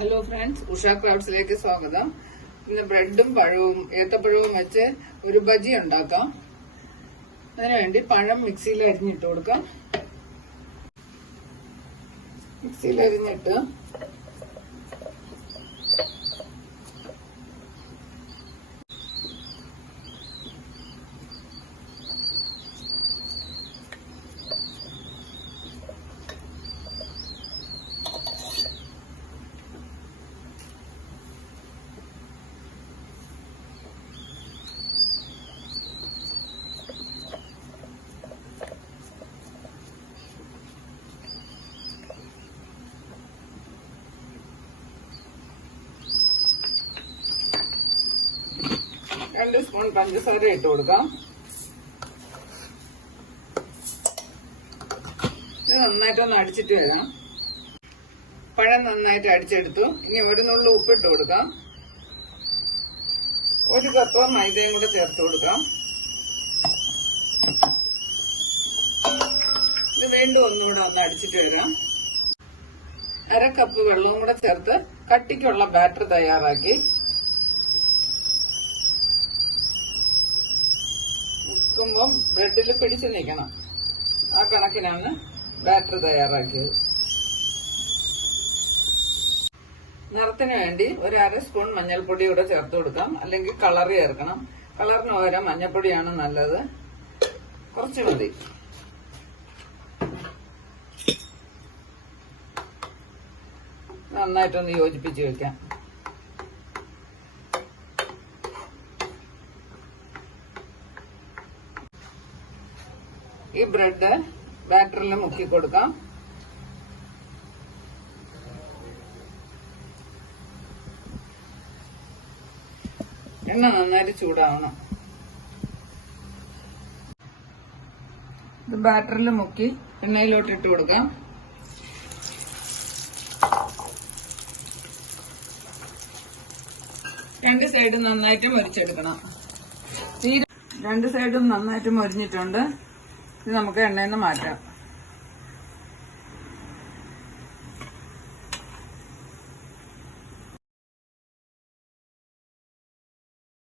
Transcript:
Hello friends, Usha ക്രൗഡ്സിലേക്ക് സ്വാഗതം. ഇന്ന് ബ്രെഡും പഴവും ഏത്തപ്പഴവും വെച്ച് ഒരു ബജി ഉണ്ടാക്കാം. അതിനുവേണ്ടി പഴം മിക്സിയിൽ അരിഞ്ഞിട്ട് കൊടുക്കാം. മിക്സിയിൽ അരിഞ്ഞിട്ട് രണ്ട് സ്പൂൺ പഞ്ചസാര ഇട്ട് കൊടുക്കാം. ഇത് നന്നായിട്ടൊന്ന് അടിച്ചിട്ട് വരാം. പഴം നന്നായിട്ട് അടിച്ചെടുത്തു. ഇനി ഒരു നുള്ളു ഉപ്പിട്ട് കൊടുക്കാം. ഒരു കപ്പ് മൈദയും കൂടെ ചേർത്ത് കൊടുക്കാം. ഇത് വീണ്ടും ഒന്നുകൂടെ ഒന്ന് അടിച്ചിട്ട് വരാം. അര കപ്പ് വെള്ളവും കൂടെ ചേർത്ത് കട്ടിക്കുള്ള ബാറ്റർ തയ്യാറാക്കി ുമ്പം ബ്രെഡിൽ പിടിച്ചു നിൽക്കണം. ആ കണക്കിനാണ് ബാറ്റർ തയ്യാറാക്കിയത്. നിറത്തിന് വേണ്ടി ഒരു അര സ്പൂൺ മഞ്ഞൾപ്പൊടി കൂടെ ചേർത്ത് കൊടുക്കാം. അല്ലെങ്കിൽ കളർ ചേർക്കണം. കളറിന് പകരം മഞ്ഞൾപ്പൊടിയാണ് നല്ലത്. കുറച്ച് മതി. നന്നായിട്ടൊന്ന് യോജിപ്പിച്ച് വെക്കാം. ഈ ബ്രെഡ് ബാറ്ററിൽ മുക്കി കൊടുക്കാം. എണ്ണ നന്നായിട്ട് ചൂടാവണം. ഇത് ബാറ്ററിൽ മുക്കി എണ്ണയിലോട്ട് ഇട്ട് കൊടുക്കാം. രണ്ട് സൈഡും നന്നായിട്ട് മൊരിച്ചെടുക്കണം. രണ്ട് സൈഡും നന്നായിട്ട് മൊരിഞ്ഞിട്ടുണ്ട്. ഇത് നമുക്ക് എണ്ണയിൽ നിന്ന് മാറ്റാം.